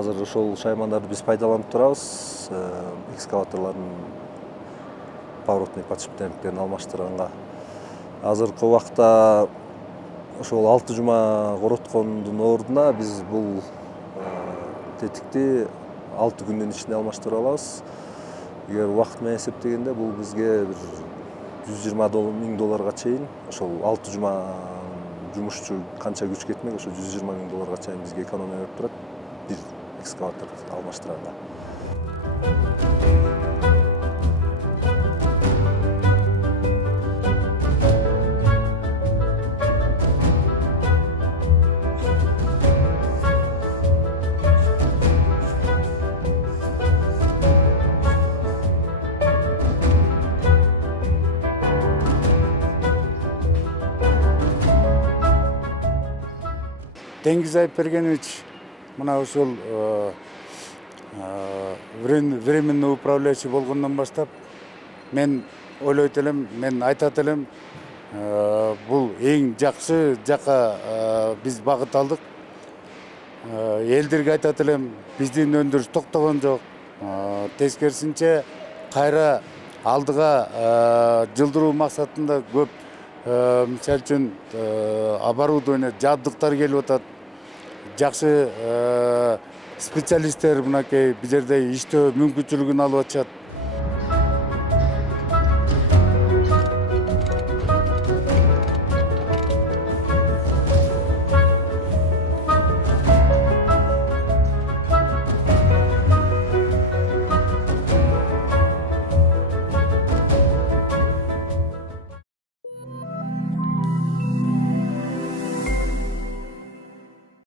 азыр ошол шаймандарды биз пайдаланып турабыз. Экскаваторлордун поворотный подшипниктерин алмаштырганга. Азыркы убакта ошол 6 жума короткондун ордуна биз бул тетикти 6 күндүн ичинде алмаштыра алабыз. Эгер убакыт менен эсептегенде бул бизге бир 120 миң долларга чейин, ошол 6 жума жумушчу канча күч кетмек, ошо 120 миң долларга чейин бизге экономия болуп турат бир экскаватор алмаштырганда. Теңиз Айпбергенович мына ушул временный управляющий болгондон баштап мен ойлойт элем, мен айтат элем, бул эң жакшы жака биз багыт алдык. Элдерге айтат элем, биздин өндүрүш токтогон жок. Тескерисинче кайра алдыга жылдыруу максатында көп мисалы үчүн оборудование, жабдыктар келип атат. Жакшы специалисттер мынакей бизерде иштөө мүмкүнчүлүгүн алып атышат.